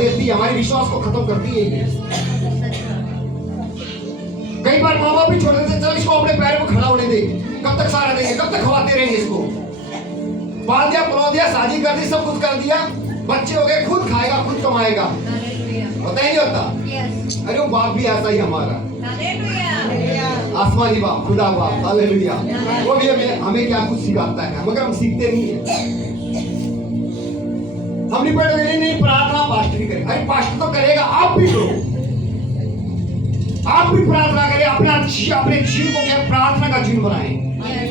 देती है, हमारे विश्वास को खत्म करती है ये। कई बार माँ बाप भी छोड़ देते, चल इसको अपने पैर पर खड़ा होने दे, कब तक सहारा देंगे, कब तक खवाते रहेंगे इसको। पाल दिया, पलो दिया, शादी कर दी, सब कुछ कर दिया, बच्चे हो गए, खुद खाएगा खुद कमाएगा, होता ही नहीं होता। अरे वो बाप भी ऐसा ही हमारा, आसमानी बाप, खुदा बाप, हालेलुया। वो भी हमें क्या कुछ सिखाता है, मगर हम सीखते नहीं है। हम नहीं पढ़े, नहीं प्रार्थना पास्टर ही करे। अरे पास्टर तो करेगा, आप भी करो, आप भी प्रार्थना करें, अपने जीवन को क्या प्रार्थना का जीवन बनाएं।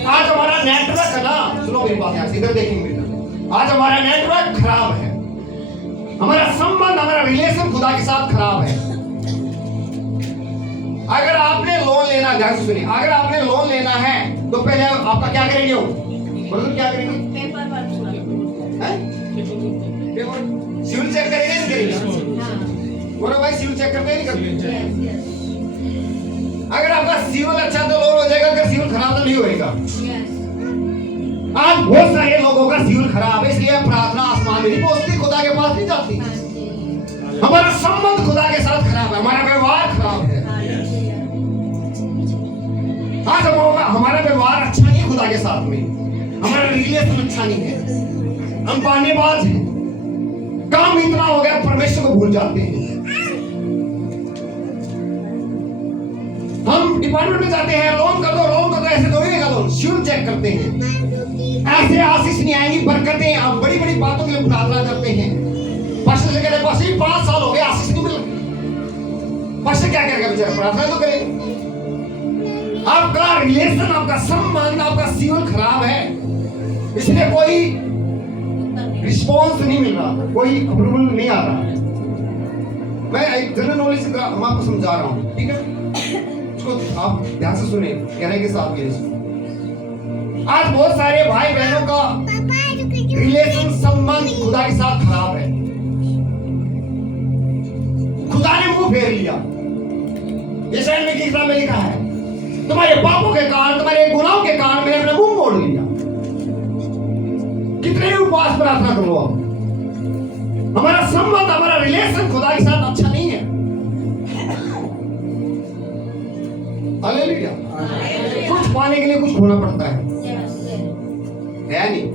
आज हमारा नेटवर्क है ना, सुनो मेरी बात, यहाँ इधर देखेंगे, आज हमारा नेटवर्क खराब है, हमारा संबंध, हमारा रिलेशन खुदा के साथ खराब है। अगर आपने लोन लेना, ध्यान से सुनिए, अगर आपने लोन लेना है तो पहले आपका क्या करेंगे, बोलो क्या करेंगे, सिविल चेक करेंगे, नहीं करेंगे, बोलो भाई सिविल चेक करते नहीं करते। अगर आपका सिविल अच्छा तो लोन हो जाएगा, अगर सिविल खराब तो नहीं होएगा। आज बहुत सारे लोगों का सिविल खराब है, इसलिए प्रार्थना आसमान में नहीं पहुंचती, खुदा के पास नहीं जाती। हमारा संबंध खुदा के साथ खराब है, हमारा व्यवहार खराब है। आज हमारा व्यवहार अच्छा नहीं खुदा के साथ में, हमारा रिलेशन अच्छा नहीं है, हम पानेबाज हैं, काम इतना हो गया परमेश्वर को भूल जाते हैं। हम डिपार्टमेंट में जाते हैं, लोन कर दो, ऐसे थोड़ी देगा लोन, सिविल चेक करते हैं। ऐसे आशीष नहीं आएंगी, बरकतें, आप बड़ी बड़ी बातों के लिए प्रार्थना करते हैं। पास्टर से कहते पास्टर 5 साल हो गए आशीष नहीं मिला, पास्टर क्या करेगा बेचारा, प्रार्थना तो करेगा। आपका रिलेशन, आपका संबंध, आपका सिविल खराब है, इसलिए कोई रिस्पॉन्स नहीं मिल रहा, कोई अप्रूवल नहीं आ रहा। मैं एक जनरल नॉलेज का हम आपको समझा रहा हूँ, ठीक है, इसको आप ध्यान से सुने, गहराई के साथ ये। आज बहुत सारे भाई बहनों का रिलेशन, संबंध खुदा के साथ खराब है। खुदा ने मुंह फेर लिया, यशायाह में की किताब में लिखा है, तुम्हारे पापों के कारण, तुम्हारे गुनाहों के कारण मैंने अपना मुंह मोड़ लिया। कितने उपवास प्रार्थना करो, हमारा संबंध, हमारा रिलेशन खुदा के साथ अच्छा नहीं है। हालेलुया। कुछ पाने के लिए कुछ खोना पड़ता है नहीं?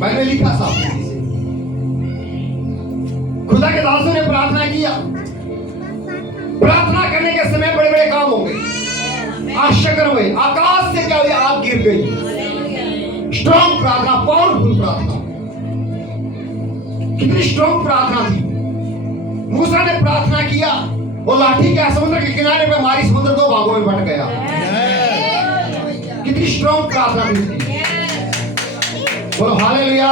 मैंने लिखा साहब, खुदा के दासों ने प्रार्थना किया, प्रार्थना करने के समय बड़े बड़े काम हो गए, आश्चर्य हुए, आकाश से क्या हुई, आग गिर गई। स्ट्रॉन्ग प्रार्थना, पावरफुल प्रार्थना, कितनी स्ट्रॉन्ग प्रार्थना थी। मूसा ने प्रार्थना किया, वो लाठी क्या समुद्र के किनारे पे मारी, समुद्र 2 भागों में बंट गया। कितनी स्ट्रॉन्ग प्रार्थना थी। बोलो हालेलुया।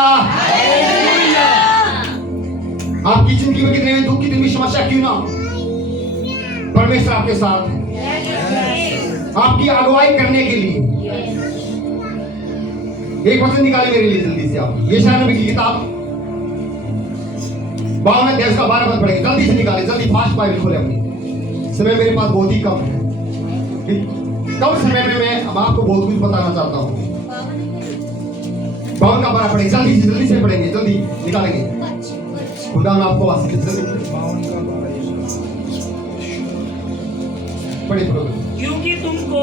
आपकी जिंदगी में कितने दुख, कितनी भी समस्या क्यों ना, परमेश्वर आपके साथ है, आपकी अगुवाई करने के लिए। एक वचन निकाले मेरे लिए जल्दी से, आप यशायाह नबी की किताब 52 अध्याय का 12 पद पढ़ेंगे, जल्दी से निकाले, जल्दी फास्ट बाइबल खोले अपनी, समय मेरे पास बहुत ही कम है, कम समय में मैं अब आपको बहुत कुछ बताना चाहता हूँ। 52 का 12 पढ़ेंगे, जल्दी से पढ़ेंगे, जल्दी निकालेंगे, खुदा ने आपको आशीष दे। क्योंकि तुमको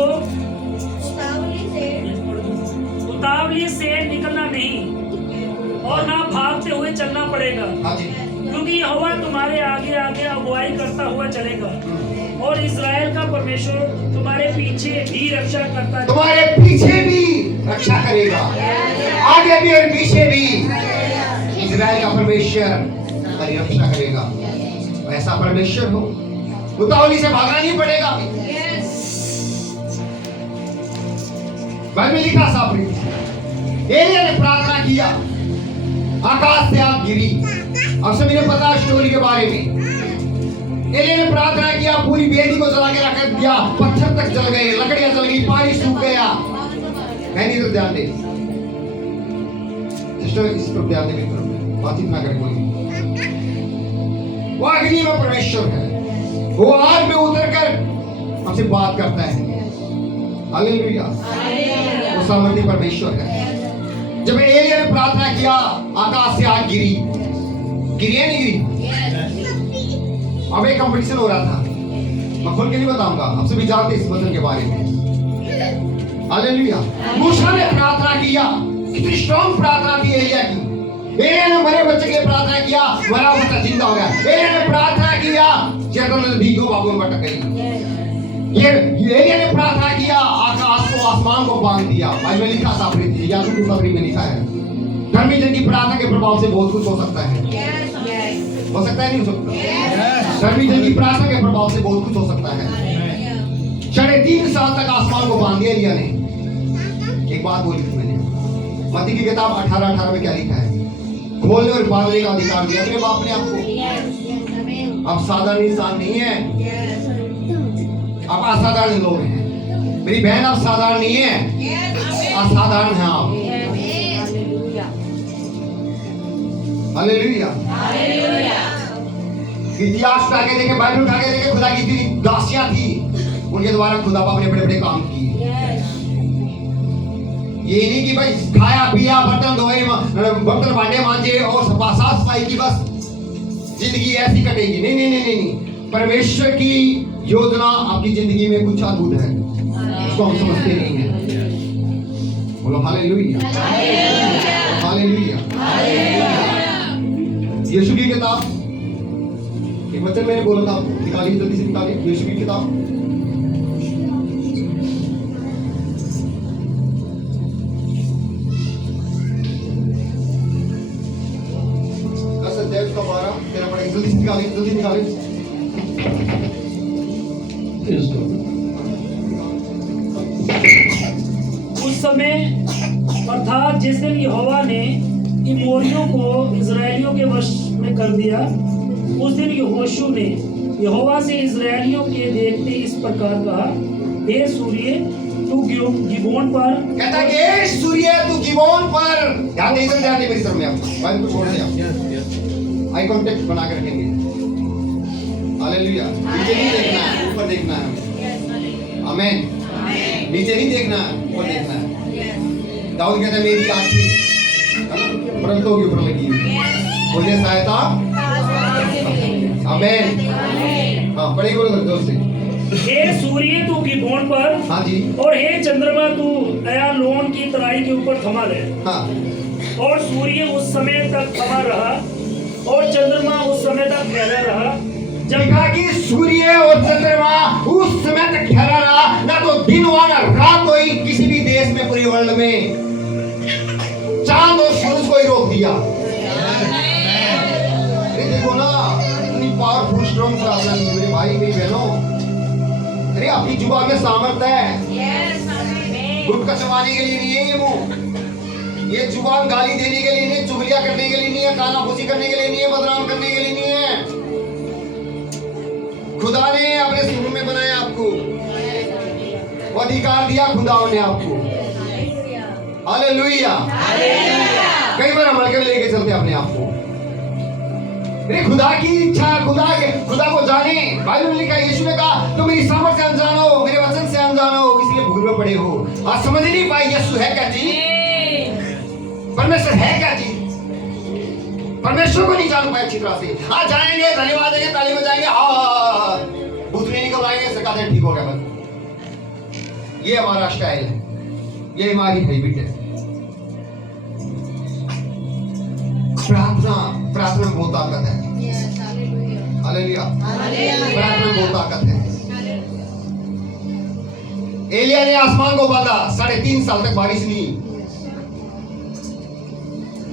उतावली से निकलना नहीं और ना भागते हुए चलना पड़ेगा, क्योंकि यहोवा तुम्हारे आगे आगे अगुवाई करता हुआ चलेगा और इस्राएल का परमेश्वर तुम्हारे पीछे भी रक्षा करता है। तुम्हारे पीछे भी रक्षा करेगा, आगे भी और पीछे भी इस्राएल का परमेश्वर तुम्हारी रक्षा करेगा। ऐसा परमेश्वर हो, उतावली से भागना नहीं पड़ेगा। बाइबल लिखा साहब ने, एलिया ने प्रार्थना किया, आकाश से आग गिरी। अब से मुझे पता स्टोरी के बारे में, एलिया ने प्रार्थना किया, पूरी वेदी को जला के रख दिया, पत्थर तक जल गए, लकड़ियां जल गई, पानी सूख गया। मैं नहीं तो ध्यान दे सिस्टर, इस पर ध्यान दे, बातचीत ना करें कोई। वो अग्नि में परमेश्वर है, वो आग में उतर कर हमसे बात करता है। हालेलुया। वो सामर्थ्य परमेश्वर है। जब एलिया ने प्रार्थना किया आकाश से आग गिरी, गिरी है नहीं गिरी? अब एक कंपटीशन हो रहा था, मैं खोल के नहीं बताऊंगा, आपसे भी जानते इस वचन के बारे में। हालेलुया। मूसा ने प्रार्थना किया, कितनी स्ट्रॉन्ग प्रार्थना थी एलिया की। एलिया ने मरे बच्चे के लिए प्रार्थना किया, मरा बच्चा जिंदा हो गया। एलिया ने प्रार्थना किया, जैतून नदी को बाबू में भटक गई। ये एलिया ने प्रार्थना किया, आकाश को आसमान को बांध दिया। भाई में लिखा था प्रीति, या तो खबरी में लिखा है। धर्मी जन की प्रार्थना के प्रभाव से बहुत कुछ हो सकता है। हो सकता है नहीं हो सकता? धर्मी जन की प्रार्थना के प्रभाव से बहुत कुछ हो सकता है। 3.5 साल तक आसमान को बांध दिया एलिया ने। एक बात बोली थी मैंने, मत्ती की किताब 18:18 में क्या लिखा है? खोलने और बांधने का अधिकार दिया अपने बाप ने आपको। आप साधारण इंसान नहीं है, आप असाधारण लोग हैं। मेरी बहन आप साधारण नहीं है, असाधारण हैं आप। हालेलुया। इतिहास उठा के देखे, बाइबल उठा के देखे, खुदा की इतनी दासियां थी, उनके द्वारा खुदा बाप ने बड़े बड़े काम किए। ये नहीं कि भाई खाया पिया, बर्तन धोए, बर्तन भांडे मांजे और साफ सफाई की बस जिंदगी ऐसी कटेगी। नहीं नहीं नहीं नहीं, परमेश्वर की योजना आपकी जिंदगी में कुछ अद्भुत है, उसको हम समझते नहीं है। बोलो हालेलुया, हालेलुया। यीशु की किताब, एक वचन मैंने बोला था, निकालिए जल्दी से निकालिए यीशु की किताब। जल्दी निकालिए, जल्दी निकालिए। उस समय अर्थात जिस दिन यहोवा ने इमोरियों को इजराइलियों के वश में कर दिया, उस दिन यहोशू ने यहोवा से इजराइलियों के देखते इस प्रकार कहा, हे सूर्य तू गिबोन पर, कहता कि हे सूर्य तू गिबोन पर। ध्यान दे, ध्यान दे मेरी तरफ में, आप बाइबल को छोड़ दे, आई कांटेक्ट बना कर रखेंगे। हालेलुया। नीचे नहीं देखना है, ऊपर देखना है। आमीन। नीचे नहीं देखना है, ऊपर देखना है। दाऊद कहता है मेरी आंखें परंतों के ऊपर लगी मुझे सहायता। आमीन। हाँ पढ़ेगा बोलो जोर से। हे सूर्य तू गिबोन पर, हाँ जी, और हे चंद्रमा तू अय्यालोन की तराई के ऊपर थमा रहे। हाँ। और सूर्य उस समय तक थमा रहा और चंद्रमा उस समय तक ठहरा रहा जब कहा कि सूर्य और चंद्रमा उस समय तक ठहरा रहा, ना तो दिन हुआ ना रात हुई किसी भी देश में, पूरे वर्ल्ड में। चांद और सूरज को ही रोक दिया। अरे देखो ना, इतनी पावरफुल स्ट्रॉन्ग प्रार्थना की मेरे भाई मेरी बहनों। अरे अपनी जुबान में सामर्थ्य है, गुटखा चबाने के लिए नहीं है ये मुंह, ये जुबान गाली देने के लिए नहीं, चुगलियां करने के लिए नहीं है, कानाफूसी करने के लिए नहीं है, बदनाम करने के लिए नहीं है। खुदा ने अपने स्वरूप में बनाया आपको, वो अधिकार दिया खुदा ने आपको। हालेलुया। कई बार हम हल्के लेके चलते अपने आप को। खुदा की इच्छा, खुदा को जाने। बाइबल में लिखा, यीशु ने कहा तुम मेरी सामर्थ से अनजान हो, मेरे वचन से अनजान हो, इसलिए भूल में पड़े हो। आज समझ नहीं पाई यीशु है क्या चीज, परमेश्वर है क्या चीज, परमेश्वर को नहीं जान पाए अच्छी तरह से। आज जाएंगे, धन्यवाद देंगे, ताली बजाएंगे, हाँ भूतनी निकल आएंगे, सरकार ठीक हो गया बस। ये हमारा स्टाइल है, ये हमारी हैबिट है। प्रार्थना में बहुत ताकत है। हालेलुया। प्रार्थना में बहुत ताकत है। एलिया ने आसमान को बांधा, 3.5 साल तक बारिश नहीं।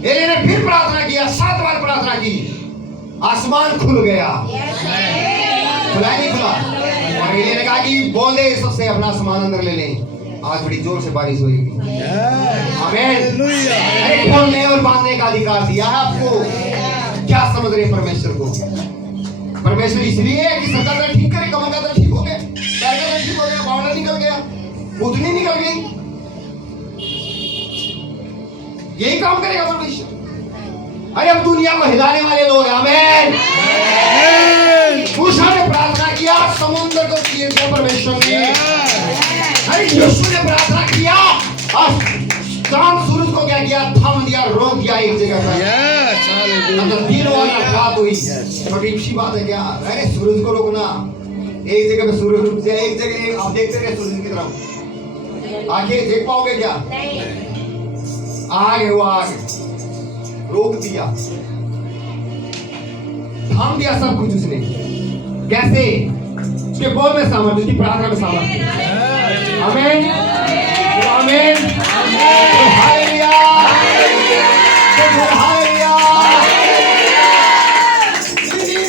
एलिया ने फिर प्रार्थना किया, 7 बार प्रार्थना की, आसमान खुल गया। खुला नहीं खुला? और एलिया ने कहा कि बोल दे सबसे अपना सामान अंदर ले लें, आज बड़ी जोर से बारिश होगी। आमीन। अरे खोलने और बांधने का अधिकार दिया है आपको। क्या समझ रहे परमेश्वर को? परमेश्वर इसलिए है कि सरकार का ठीक करे, कमर का दर्द ठीक हो गया, पैर का दर्द ठीक हो गया, बावड़ा निकल गया, उतनी निकल गई, यही काम करेगा परमेश्वर। अरे हम दुनिया को हिलाने वाले लोग हैं। आमीन। मूसा ने प्रार्थना किया, समुद्र को चीर दिया परमेश्वर ने। अरे यीशु ने प्रार्थना किया, चांद सूरज सूरज को क्या किया, थम दिया, रोक दिया एक जगह पर। अंदर तीनों बात हुई। छोटी सी बात है क्या? अरे सूरज को रोकना, एक जगह पे सूरज रुक जाए, एक जगह आप देखते रहे सूरज की तरफ, आगे देख पाओगे क्या? आग है वो, आग रोक दिया, थाम दिया सब कुछ उसने। कैसे? उसके बोल में सामर्थ, उसकी प्रार्थना में सामर्थ। आमीन, आमीन, हालेलुया, हालेलुया।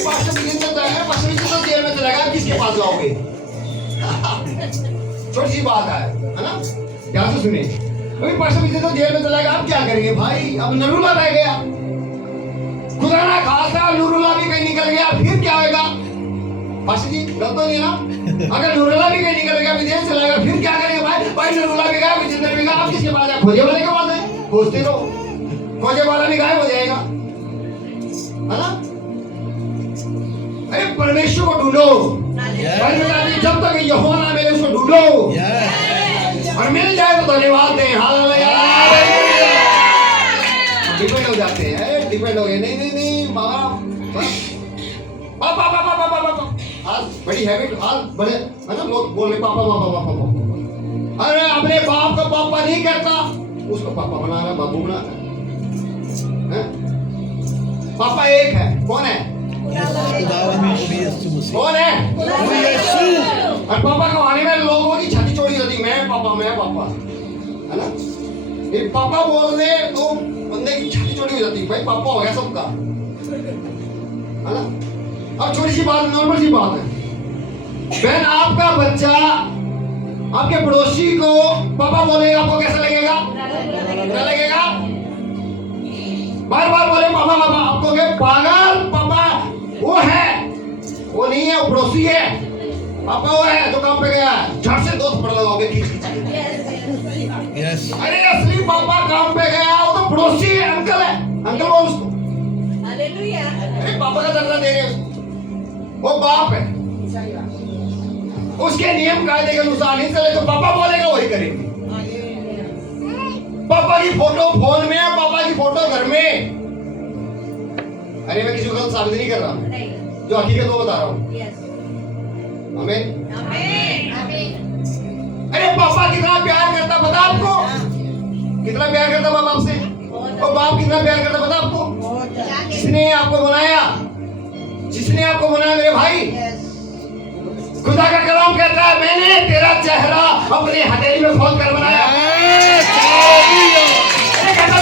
पास्टर विजेंद्र तो जेल में चला गया, किसके पास जाओगे? छोटी सी बात है ना? ध्यान से सुने। अभी पास्टर विजेंद्र तो जेल में चला गया, अब क्या करेंगे भाई? अब नरूला रह गया, खुदा ना खासा नूरुल्लाह भी कहीं निकल गया, फिर क्या होगा? पास्टर जी गलत तो नहीं ना? अगर नूरुल्लाह भी कहीं निकल गया, विदेश चला गया, फिर क्या करेंगे भाई? भाई नूरुल्लाह भी गया, विजेंद्र भी गया, आप किसके पास जाए? खोजे वाले के पास है, खोजते रहो, खोजे वाला भी गायब हो जाएगा, है ना? अरे परमेश्वर को ढूंढो, जब तक यहोवा ना मिले उसको ढूंढो, और मिल जाए तो धन्यवाद दें। हालेलुया। डिपेंड हो जाते हैं, डिपेंड हो गए। नहीं नहीं नहीं पापा पापा पापा पापा, आज बड़ी हैबिट, आज बड़े मतलब लोग बोल रहे पापा पापा पापा। अरे अपने बाप को पापा नहीं कहता, उसको पापा बना रहा, बाबू बना रहा। पापा एक है, कौन है? कौन है? और पापा को आने में लोगों की छाती चौड़ी होती, मैं पापा, है ना? ये पापा बोलने तो बंदे की छाती चौड़ी हो जाती, भाई पापा हो गया सबका, है ना? अब छोटी सी बात, नॉर्मल सी बात है, बहन आपका बच्चा आपके पड़ोसी को पापा बोलेगा, आपको कैसा लगेगा? क्या लगेगा? बार बार बोले पापा पापा, आपको क्या पागल? पापा वो है, वो नहीं है, वो पड़ोसी है। पापा वो है जो काम पे गया है, झट से 2 थप्पड़ लगाओगे। अरे असली पापा काम पे गया, वो तो पड़ोसी है, अंकल है, अंकल बोल उसको। अरे पापा का दर्जा दे रहे हो, वो बाप है, उसके नियम कायदे के अनुसार नहीं चले तो पापा बोलेगा वही करेंगे। पापा की फोटो फोन में, पापा की फोटो घर में। अरे मैं किसी को गलत साबित नहीं कर रहा, जो हकीकत वो बता रहा हूँ। आमीन, अरे पापा कितना प्यार करता पता आपको? कितना प्यार करता बाप आपसे? और बाप कितना प्यार करता पता आपको? जिसने आपको बनाया, जिसने आपको बनाया मेरे भाई, खुदा का कलाम कहता है मैंने तेरा चेहरा अपने हथेली में खोद कर बनाया।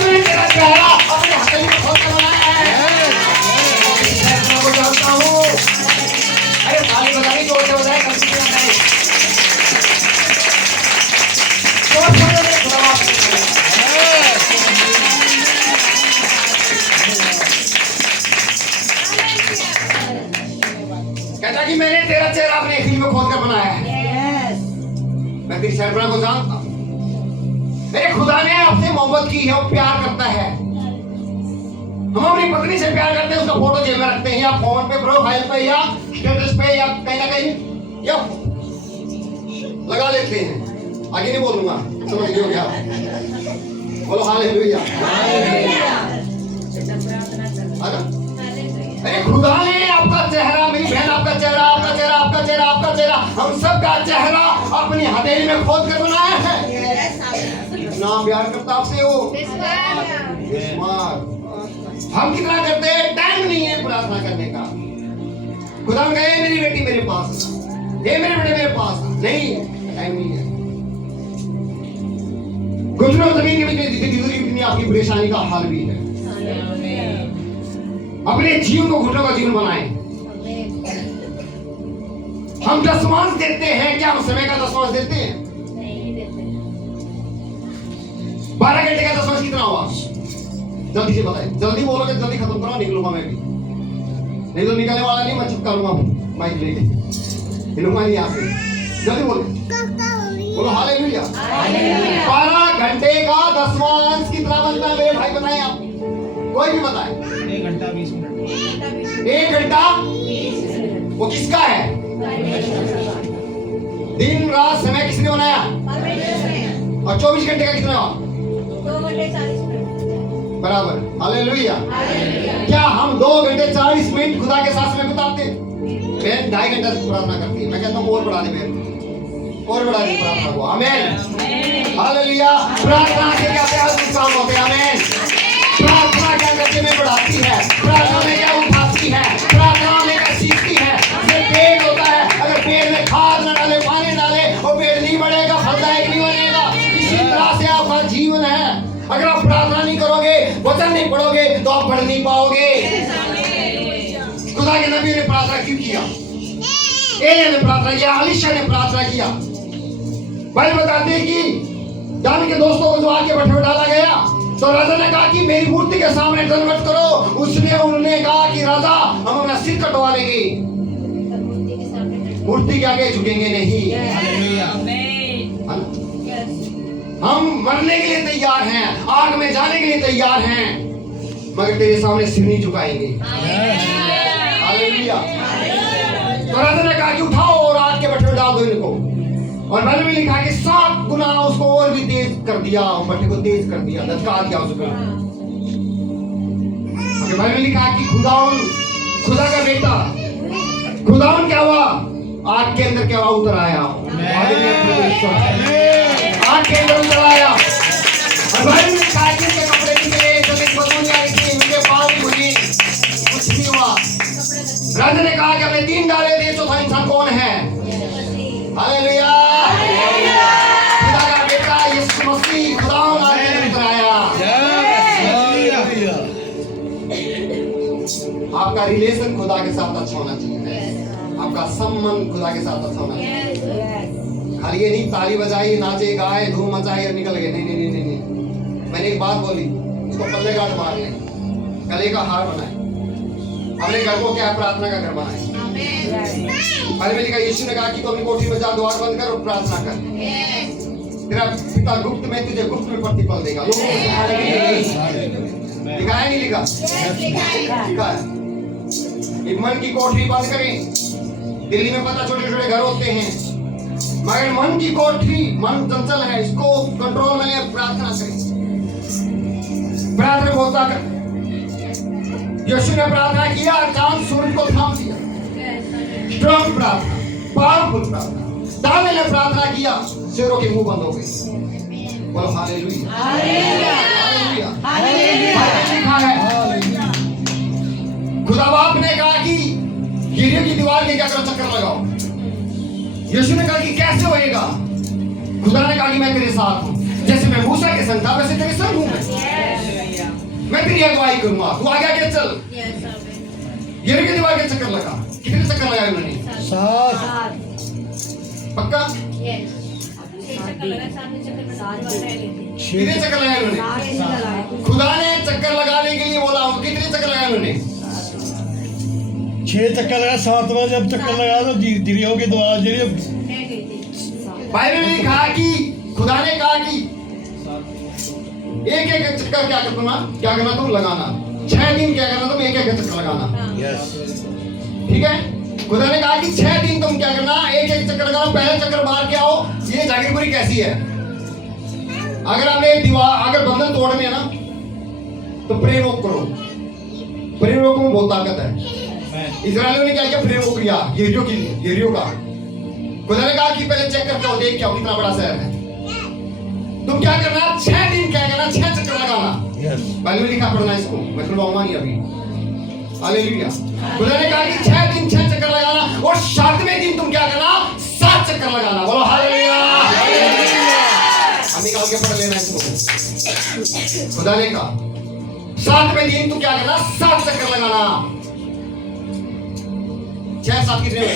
मैंने तेरा चेहरा अपने हथेली में खोद कर बनाया है। मैं जानता हूँ। अरे ताली बजानी जोर से बजाए, कभी नहीं बजाए। जोर से बजाए, खुदा बाप। कहता कि मैंने तेरा चेहरा अपने हथेली में खोद कर बनाया है। मैं तेरी सरबराह को जानता हूँ। मेरे खुदा ने आपसे मोहब्बत की है, वो प्यार करता है। हम अपनी पत्नी से प्यार करते हैं, उसका फोटो जेब में रखते हैं, या फोन पे, प्रोफाइल पे, या स्टेटस पे, या कहीं ना कहीं या लगा लेते हैं। आगे नहीं बोलूंगा, समझ गए हो क्या? बोलो हालेलुया। अरे खुदा ने आपका चेहरा, मेरी बहन आपका चेहरा, आपका चेहरा, आपका चेहरा, आपका चेहरा, हम सबका चेहरा अपनी हथेली में खोद कर बनाया है। कितना प्यार करता आपसे वो। हम कितना करते हैं? टाइम नहीं है प्रार्थना करने का। खुदा ने कहा मेरी बेटी मेरे पास, ये मेरे बेटे मेरे पास, नहीं टाइम नहीं है। गुजरो जमीन के बीच में जिंदगी आपकी परेशानी का हाल भी है। अपने जीवन को घुटनों का जीवन बनाएं। हम दशमांश देते हैं क्या? हम समय का दशमांश देते हैं? 12 घंटे का दशमांश कितना हुआ? जल्दी से बताएं, जल्दी बोलोगे जल्दी खत्म करो, निकलूंगा मैं भी, नहीं तो निकलने वाला नहीं, मैं चुप करूंगा माइक लेके, हिलूंगा नहीं यहाँ से। जल्दी बोलो, बोलो हालेलुया। 12 घंटे का दशमांश कितना बनता है मेरे भाई? बताएं आप, कोई भी बताए। 1 घंटा 20 मिनट। 1 घंटा वो किसका है? दिन रात समय किसने बनाया? और 24 घंटे का कितना? बराबर, हालेलुया। क्या हम 2 घंटे 40 मिनट खुदा के साथ में बिताते? मैं 2.5 घंटा से प्रार्थना करती है। मैं कहता हूँ और बढ़ा दे मेरे, और बढ़ा दे प्रार्थना को। आमीन, हालेलुया। प्रार्थना से क्या काम होते हैं? आमीन। प्रार्थना क्या करके में बढ़ाती है, प्रार्थना में क्या उठाती है, प्रार्थना में क्या सीखती है। ये पेड़ होता है, अगर पेड़ में खाद न डाले, पानी डाले, वो पेड़ नहीं बढ़ेगा, फलदायक नहीं बनेगा। इसी तरह से आपका जीवन है। अगर आप प्रार्थना नहीं करोगे, वचन नहीं पढ़ोगे, तो आप बढ़ नहीं पाओगे। खुदा के नबी ने प्रार्थना क्यों किया? एलिया ने प्रार्थना किया, एलीशा ने प्रार्थना किया। बाइबल बताते हैं कि दाऊद के दोस्तों को जो आके बैठे डाला गया, तो राजा ने कहा कि मेरी मूर्ति के सामने दंडवत करो। उन्होंने कहा कि राजा, हम अपना सिर कटवा लेंगे, मूर्ति के आगे झुकेंगे नहीं। हम मरने के लिए तैयार हैं, आग में जाने के लिए तैयार हैं, मगर तेरे सामने सिर नहीं झुकाएंगे। हालेलुया। तो राजा ने कहा कि उठाओ और आग के भट्टे में डाल दो इनको। और बाइबल में लिखा कि 7 गुना उसको और भी तेज कर दिया, भट्टे को तेज कर दिया, धक्का दिया उसको। बाइबल में लिखा कि खुदा का बेटा खुदावन क्या हुआ? आग के अंदर क्या हुआ? उतर आया। आग के अंदर उतर आया। और बाइबल में लिखा कि उनके कपड़े निकले, जमीन बदबू नहीं आई थी, उनके पाँव भी मुड़ी, कुछ नहीं हुआ। राजा ने कहा कि अपने 3 डाले दे, चौथा इंसान कौन है? हालेलुया। खुदा का बेटा यीशु मसीह खुदावन आग के अंदर उतर आया। आपका रिलेशन खुदा के साथ अच्छा होना चाहिए, आपका संबंध खुदा के साथ अच्छा होना चाहिए। खाली ये नहीं ताली बजाई, नाचे गाए, धूम मचाई और निकल गए, नहीं नहीं नहीं नहीं। मैंने एक बात बोली, इसको पल्ले गांठ मार लें, गले का हार बनाए, अपने घर को क्या प्रार्थना का घर बनाए। बाइबल में लिखा, यीशु ने कहा कि तू अपनी कोठरी में जा, द्वार बंद कर और प्रार्थना कर, तेरा पिता गुप्त में तुझे गुप्त में प्रतिफल देगा। लिखा है नहीं लिखा? लिखा है। मन की कोठरी बंद करें। दिल्ली में पता छोटे छोटे घर होते हैं, मगर मन की कोठरी, मन चंचल है, इसको कंट्रोल में ले, प्रार्थना करें। प्रार्थना होता कर। यीशु ने प्रार्थना किया, चांद सूरज को थाम दिया। स्ट्रॉन्ग प्रार्थना, पावरफुल प्रार्थना। दाऊद ने प्रार्थना किया, शेरों के मुंह बंद हो गए। बोलो हालेलुया, हालेलुया, हालेलुया। लिखा है, खुदा बाप ने कहा कि यरीहो की दीवार के क्या करो, चक्कर लगाओ। यीशु ने कहा कि कैसे होएगा? खुदा ने कहा कि मैं तेरे साथ हूं, जैसे मैं मूसा के संग था वैसे तेरे संग हूं। मैं तेरी अगुवाई करूंगा, तू आगे आगे चल। यरीहो की दीवार के चक्कर लगा। कितने चक्कर लगाए उन्होंने? 7। पक्का? कितने चक्कर लगाए उन्होंने? खुदा ने चक्कर लगाने के लिए बोला, कितने चक्कर लगाए उन्होंने? 6 चक्कर लगा, 7वां जब चक्कर लगा तो यरीहो के द्वार बाइबल में लिखा कि खुदा ने कहा कि एक एक चक्कर क्या करना तुम लगाना। 6 दिन क्या करना तुम? एक चक्कर लगाना। ठीक है। खुदा ने कहा कि 6 दिन तुम क्या करना? एक चक्कर लगाना। पहले चक्कर मार के आओ। ये जागीरपुरी कैसी है? अगर आपने दीवार, अगर बंधन तोड़ने है ना, तो प्रेम करो। प्रेम में बहुत ताकत है। इजराइलियों ने क्या किया? प्रेम किया यरीहो का। खुदा ने कहा कि पहले चेक करके आओ, देख के आओ कितना बड़ा शहर है। तुम क्या करना? 6 दिन क्या करना? 6 चक्कर लगाना। बाइबल में लिखा, पढ़ना इसको, मैं खुलवाऊंगा नहीं अभी। हालेलुया। खुदा ने कहा कि 6 दिन 6 चक्कर लगाना, और 7वें दिन तुम क्या करना? 7 चक्कर लगाना। बोलो हालेलुया। हम निकाल के पढ़ लेना इसको। खुदा ने कहा 7वें दिन तुम क्या करना? 7 चक्कर लगाना। 6 7 कितने हुए?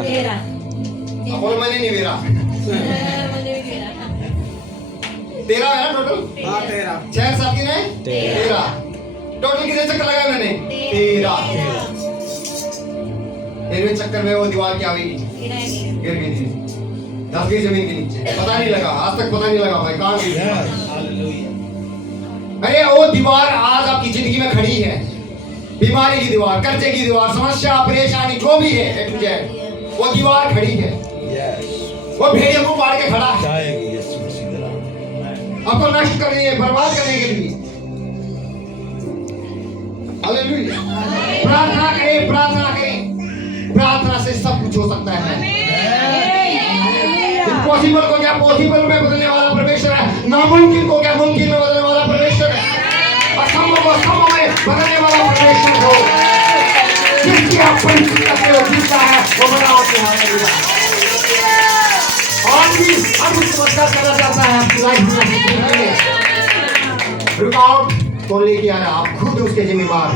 13। बोलो मैंने नहीं मेरा 13 है ना टोटल? हाँ 13। 6 7 कितने? 13। टोटल कितने चक्कर लगाए मैंने? 13। 13वें चक्कर में वो दीवार क्या हुई? गिर गई थी, धस गई जमीन के नीचे। पता नहीं लगा, आज तक पता नहीं लगा भाई कहाँ गई। अरे वो दीवार आज आपकी जिंदगी में खड़ी है। बीमारी की दीवार, कर्जे की दीवार, समस्या, परेशानी जो भी है, वो दीवार खड़ी है। वो भेड़िया मुंह फाड़ के खड़ा है जाएगी यीशु मसीह के नाम। आपको नष्ट करने के बर्बाद करने के लिए। हालेलुया। प्रार्थना करें, प्रार्थना करें, प्रार्थना से सब कुछ हो सकता है। इम्पॉसिबल को क्या पॉसिबल में बदलने वाला परमेश्वर है, नामुमकिन को क्या मुमकिन में बदलने वाला परमेश्वर है, असंभव को संभव में बदलने वाला परमेश्वर हो। जिसकी आप परिस्थिति को जीता है वो बड़ा होते हैं। और भी हम कुछ मदद करना चाहता है आपकी लाइफ में। रुकावट कौन लेके आ रहा है? आप खुद उसके जिम्मेवार,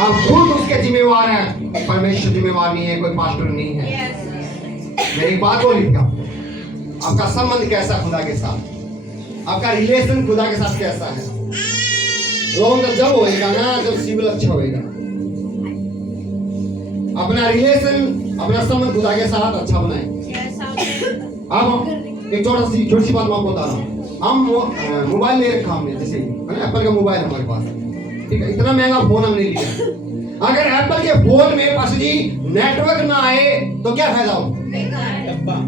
आप खुद उसके जिम्मेवार हैं। परमेश्वर जिम्मेवार नहीं है, कोई पास्टर नहीं है। मेरी बात बोली क्या? आपका संबंध कैसा खुदा के साथ, आपका रिलेशन खुदा के साथ कैसा है? लोन तो जब होएगा ना जब सिविल अच्छा होएगा। अपना रिलेशन, अपना संबंध खुदा के साथ अच्छा बनाए। अब एक छोटी सी बात मैं आपको बता रहा हूँ। हम मोबाइल ले रखा हमने, जैसे एप्पल का मोबाइल हमारे पास, ठीक है, इतना महंगा फोन हमने लिया। अगर एप्पल के फोन में पास जी नेटवर्क ना आए तो क्या फायदा हो?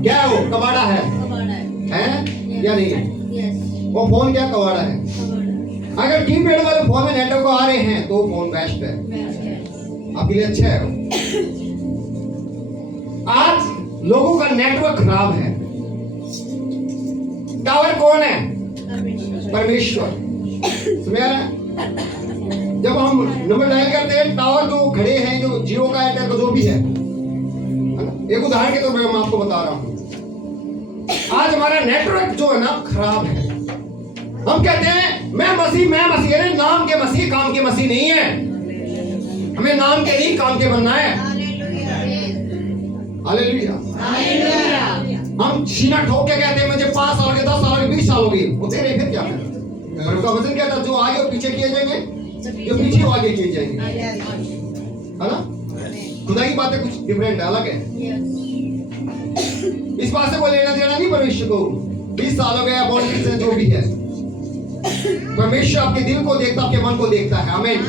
क्या है वो? कबाड़ा है या नहीं है? वो फोन क्या कबाड़ा है? अगर कीपैड वाले फोन में नेटवर्क आ रहे हैं तो फोन बेस्ट है, आपके लिए अच्छा है। आज लोगों का नेटवर्क खराब है। टावर कौन है? परमेश्वर। समझ आ रहा है? जब हम नंबर डायल करते हैं, टावर जो खड़े हैं, जो जियो का, एयरटेल का, जो भी है, एक उदाहरण के तौर पर मैं आपको बता रहा हूं। आज हमारा नेटवर्क जो है ना खराब है। हम कहते हैं मैं मसीह, अरे नाम के मसीह, काम के मसीह नहीं है। हमें नाम के नहीं काम के बनना है। हालेलुया। हम सीना ठोक के कहते हैं मुझे 5 साल के, 10 साल के, 20 साल हो गए, वो तेरे फिर क्या है? और उसका वजन क्या था? जो आगे और पीछे किए जाएंगे, जो पीछे और आगे किए जाएंगे, है ना? खुदा की बातें कुछ डिफरेंट है, अलग है। इस बात से कोई लेना देना नहीं परमेश्वर को। 20 साल हो गया, बॉडी से जो भी है, परमेश्वर आपके दिल को देखता, आपके मन को देखता है। आमीन।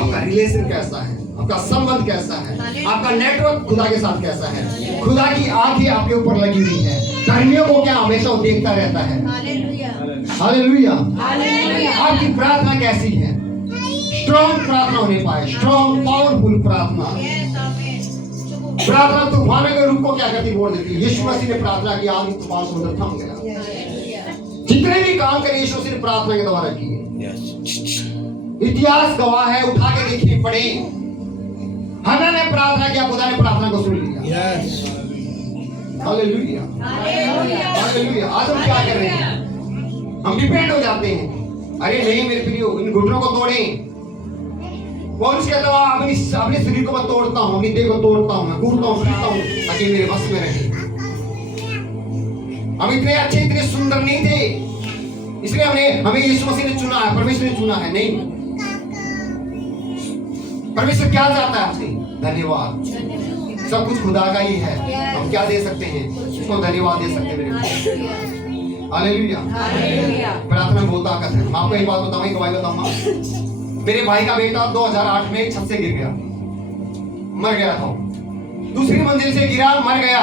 आपका रिलेशन कैसा है, आपका संबंध कैसा है, आपका नेटवर्क खुदा के साथ कैसा है? खुदा की आंखें आपके ऊपर लगी हुई है। धर्मियों को क्या हमेशा वो देखता रहता है। हालेलुया। आपकी प्रार्थना कैसी है? स्ट्रॉन्ग प्रार्थना होने पाए, स्ट्रॉन्ग पावरफुल प्रार्थना। प्रार्थना तूफान के रूप को क्या करती, बोल देती है। यीशु मसीह ने प्रार्थना की, आग तूफान समुद्र थम गया। जितने भी काम करे यीशु मसीह ने प्रार्थना के द्वारा किए। इतिहास गवाह है, उठा के देखिए, पढ़े। हन्ना ने प्रार्थना किया, खुदा ने प्रार्थना को सुन लिया। हालेलुया। हालेलुया। आज हम क्या कर रहे हैं? हम डिपेंड हो जाते हैं। अरे नहीं मेरे प्रियो, इन घुटनों को तोड़ें। पौलुस कहता है अपने शरीर को मैं तोड़ता हूँ, अपनी देह को तोड़ता हूँ, मैं कूदता हूँ, पीटता हूँ, ताकि मेरे बस में रहे। हम इतने अच्छे, इतने सुंदर नहीं थे, इसलिए हमें यीशु मसीह ने चुना है, परमेश्वर ने चुना है। नहीं, परमेश्वर क्या चाहता है आपसे? धन्यवाद। सब कुछ खुदा का ही है। हम क्या दे सकते हैं? उसको धन्यवाद दे सकते हैं मेरे। हालेलुया। प्रार्थना बहुत ताकत है। मैं आपको एक बात बताऊं, एक गवाही बताऊंगा। मेरे भाई का बेटा 2008 में छत से गिर गया, मर गया था। दूसरी मंजिल से गिरा, मर गया।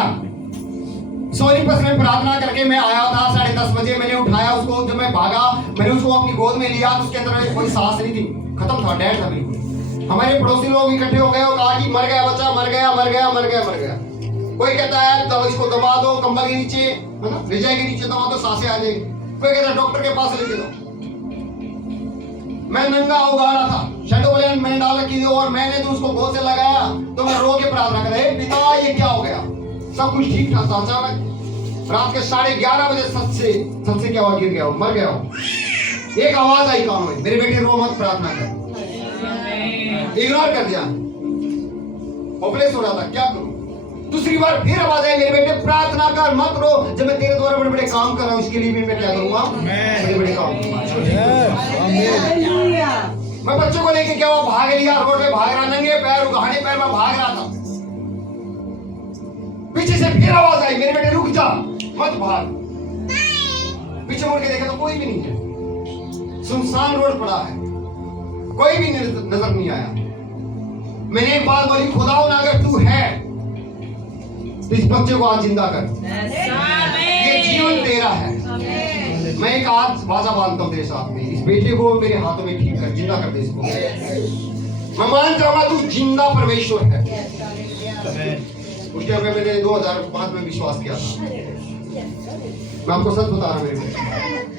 सोनीपत में प्रार्थना करके मैं आया था 10:30 बजे। मैंने उठाया उसको, जब मैं भागा, मैंने उसको अपनी गोद में लिया तो उसके अंदर कोई सांस नहीं थी, खत्म था, डेड था बिल्कुल। हमारे पड़ोसी लोग इकट्ठे हो गए और कहा कि मर गया बच्चा, मर गया, मर गया, मर गया, मर गया। कोई कहता है तब इसको दबा दो कंबल के नीचे, है ना, रजाई के नीचे दबा दो, सांसें आ जाएगी। कोई कहता है डॉक्टर के पास लेके दो। मैं नंगा उगाड़ा था, शैडो वाले मैंने डाल रखी थी, और मैंने तो उसको गोद से लगाया तो मैं रो के प्रार्थना कर रहा, पिता ये क्या हो गया? सब कुछ ठीक ठाक था। अचानक रात के 11:30 बजे छत से क्या हुआ? गिर गया, मर गया। एक आवाज आई कान में, मेरे बेटे रो मत, प्रार्थना कर। इग्नोर कर दिया, होपलेस हो रहा था, क्या करूं? दूसरी बार फिर आवाज आई, मेरे बेटे प्रार्थना कर, मत रो। जब मैं तेरे द्वारा बड़े बड़े काम कर रहा हूं, इसके लिए भी मैं क्या करूंगा? बड़े बड़े काम करूंगा। मैं बच्चों को लेके क्या हुआ, भाग लिया, रोड पे भाग रहा, नंगे पैर, उघाड़े पैर में भाग रहा था। पीछे से फिर आवाज आई, मेरे बेटे रुक जा, मत भाग। पीछे मुड़ के देखा तो कोई भी नहीं है, सुनसान रोड पड़ा है, कोई भी नजर नहीं आया। मैंने एक बात बोली, खुदा अगर तू है तो इस बच्चे को आज जिंदा कर। ये जीवन तेरा है। मैं एक आज वादा बांधता हूँ तेरे साथ में, इस बेटे को मेरे हाथों में ठीक कर, जिंदा कर दे इसको। मैं मान जाऊंगा तू जिंदा परमेश्वर है। उस टाइम में मैंने 2005 में विश्वास किया था। मैं आपको सच बता रहा हूँ, मेरे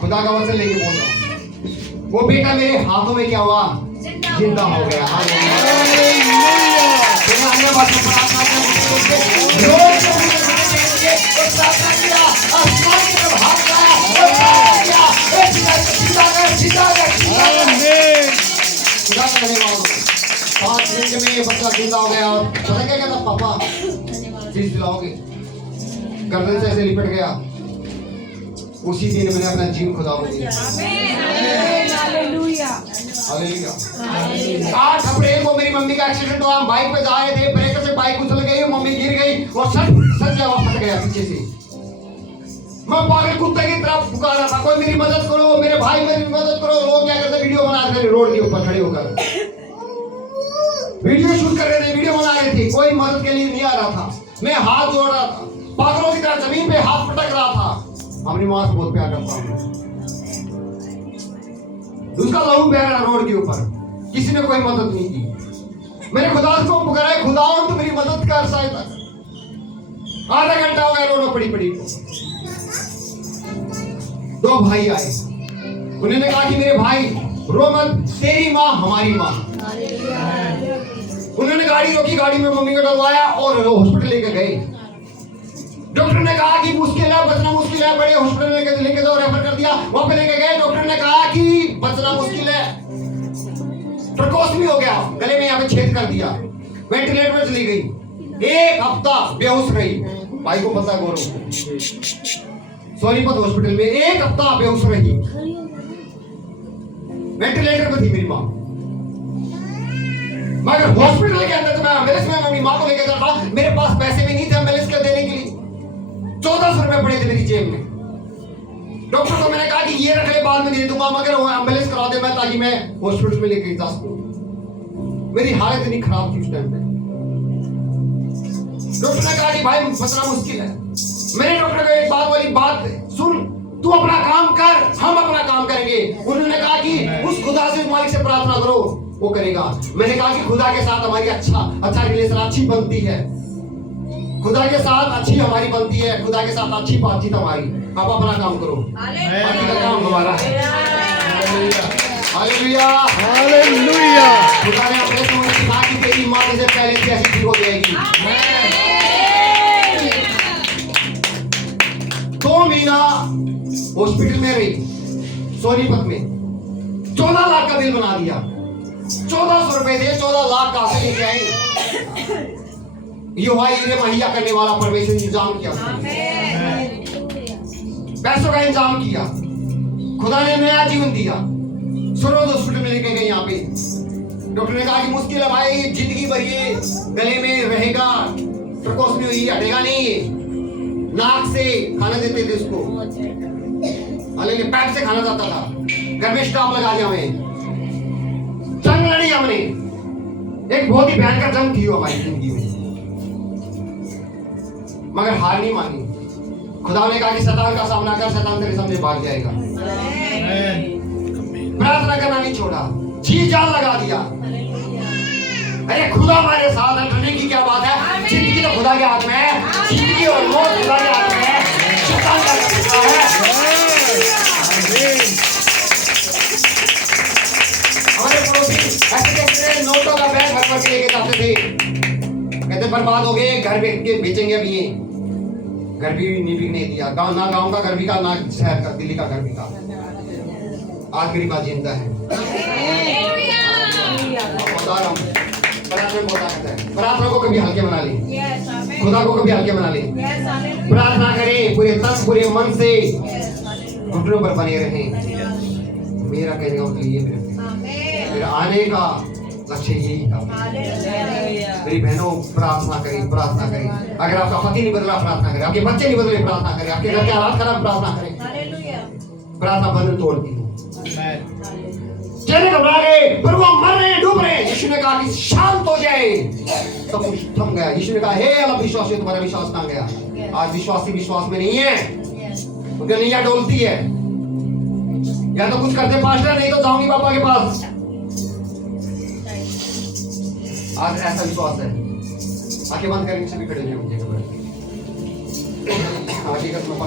खुदा का वचन लेके बोल रहा हूँ, वो बेटा मेरे हाथों में क्या हुआ, जिंदा हो गया। पाँच मिनट में ये बच्चा जिंदा हो गया। और पता क्या कहता, पापा चीज दिलाओगे? गर्दन से ऐसे लिपट गया। उसी दिन मैंने अपना जीवन खुदा को दिया। हालेलुया। 8 अप्रैल को मेरी मम्मी का एक्सीडेंट हुआ। हम बाइक पे जा रहे थे, ब्रेकर से बाइक उछल गई, मम्मी गिर गई और सर क्या फट गया पीछे से। मैं पागल कुत्ते की तरह पुकार रहा था, कोई मेरी मदद करो, मेरे भाई मेरी मदद करो। लोग क्या करते, वीडियो बना रहे थे रोड के ऊपर खड़े होकर, वीडियो शूट कर रहे थे, वीडियो बना रहे थे। कोई मदद के लिए नहीं आ रहा था। मैं हाथ जोड़ रहा था, पागलों की तरह जमीन पे हाथ पटक रहा था। अपनी माँ से बहुत प्यार करता हूँ। उसका लहू बह रहा रोड के ऊपर, किसी ने कोई मदद नहीं की। मैंने खुदा को पुकारा, खुदा तो मेरी मदद कर, सहायता कर। आधा घंटा हो गया रोड पड़ी पड़ी। 2 भाई आए, उन्होंने कहा कि मेरे भाई रो मत, तेरी माँ हमारी माँ। उन्होंने गाड़ी रोकी, गाड़ी में मम्मी को डलवाया और हॉस्पिटल लेके गए। डॉक्टर ने कहा कि मुश्किल है, बचना मुश्किल है, बड़े हॉस्पिटल लेके जाओ, रेफर कर दिया। वहां पे लेके गए, डॉक्टर ने कहा कि बचना मुश्किल है, ट्रकोस्मी हो गया, गले में यहाँ पे छेद कर दिया, वेंटिलेटर में चली गई। 1 हफ्ता बेहोश रही। भाई को पता, गौरव सोनीपत हॉस्पिटल में 1 हफ्ता बेहोश रही, वेंटिलेटर पे थी मेरी माँ। मगर हॉस्पिटल के अंदर तो मैं एम्बुलेंस में अपनी माँ को लेकर चल रहा, मेरे पास पैसे भी नहीं थे एम्बुलेंस के देने के लिए। 1400 रुपए पड़े थे मेरी जेब में। डॉक्टर को मैंने कहा कि ये रख ले, बाद में दे दूंगा, मगर वो एम्बुलेंस करा दे मैं, ताकि मैं हॉस्पिटल में लेके जा सकूं। मेरी हालत इतनी खराब थी उस टाइम पे। डॉक्टर ने कहा कि भाई बचना मुश्किल है। मैंने डॉक्टर को एक बात वाली बात सुन, तू अपना काम कर, हम अपना काम करेंगे। उन्होंने कहा कि उस खुदा से, मालिक से प्रार्थना करो, वो करेगा। मैंने कहा कि खुदा के साथ हमारी अच्छा रिलेशन, अच्छी बनती है, खुदा के साथ अच्छी हमारी बनती है, खुदा के साथ अच्छी बातचीत हमारी। आप अपना काम करो, बाकी का काम हमारा है। Hallelujah, hallelujah. खुदा ने अपने समय कहा कि तेरी माँ जैसे पहले थी ऐसी ठीक हो जाएगी। 2 महीना हॉस्पिटल में रही, सोनीपत में। 14 लाख का बिल बना दिया। 1400 रुपए दे, 14 लाख कहां से लेके आए? युवा हीरे मुहैया करने वाला परमेश्वर ने इंतजाम किया, पैसों का इंतजाम किया। खुदा ने नया जीवन दिया। सरोज हॉस्पिटल में लेके गए। यहाँ पे डॉक्टर ने कहा कि मुश्किल है भाई, जिंदगी भर ये गले में रहेगा, ट्रकोस्मी हुई, हटेगा नहीं ये। नाक से खाना देते थे उसको, हालांकि पैप से खाना जाता था। घर में स्टाफ लगा दिया हमें। जंग लड़ी हमने, एक बहुत ही भयंकर जंग थी हमारी जिंदगी में, मगर हार नहीं मानी। खुदा ने कहा कि शैतान का सामना कर, शैतान तेरे सामने भाग जाएगा। प्रार्थना करना नहीं छोड़ा, जी जान लगा दिया। अरे खुदा हमारे साथ है, डरने की क्या बात है? जिंदगी तो खुदा के हाथ में है, जिंदगी और मौत खुदा के हाथ में है, शैतान का कब्जा है। हमारे पड़ोसी ऐसे कहते नोटों का बैग भर भर के लेके जाते थे, कहते बर्बाद हो गए, घर बेचेंगे अभी ये। घर भी नहीं बिकने दिया, गांव का घर भी का, ना शहर का, दिल्ली का घर भी का। आज मेरी बात जिंदा है। बता रहा हूँ, प्रार्थना को कभी हल्के बना ले, खुदा को कभी हल्के बना ले। प्रार्थना करें पूरे तन पूरे मन से, घुटनों पर बने रहें। मेरा कहने का मतलब ये, मेरा आने का लक्ष्य यही था। मेरी बहनों प्रार्थना करें, प्रार्थना करें। अगर आपका पति नहीं बदला, प्रार्थना करें। आपके बच्चे नहीं बदले, प्रार्थना करें। आपके घर के हालात खराब, प्रार्थना करें। प्रार्थना बंधन तोड़ती है। चले घबरा गए, पर वो मर रहे, डूब रहे। यीशु ने कहा कि शांत हो जाए, सब कुछ थम गया। यीशु ने कहा हे अल्पविश्वासी, तुम्हारा विश्वास कहाँ गया? आज विश्वासी विश्वास में नहीं है, उनकी नैया डोलती है। या तो कुछ करते पास्टर, नहीं तो जाऊंगी पापा के पास। आज ऐसा विश्वास है। आंखें बंद करेंगे, सभी खड़े हो जाएंगे। हकीकत में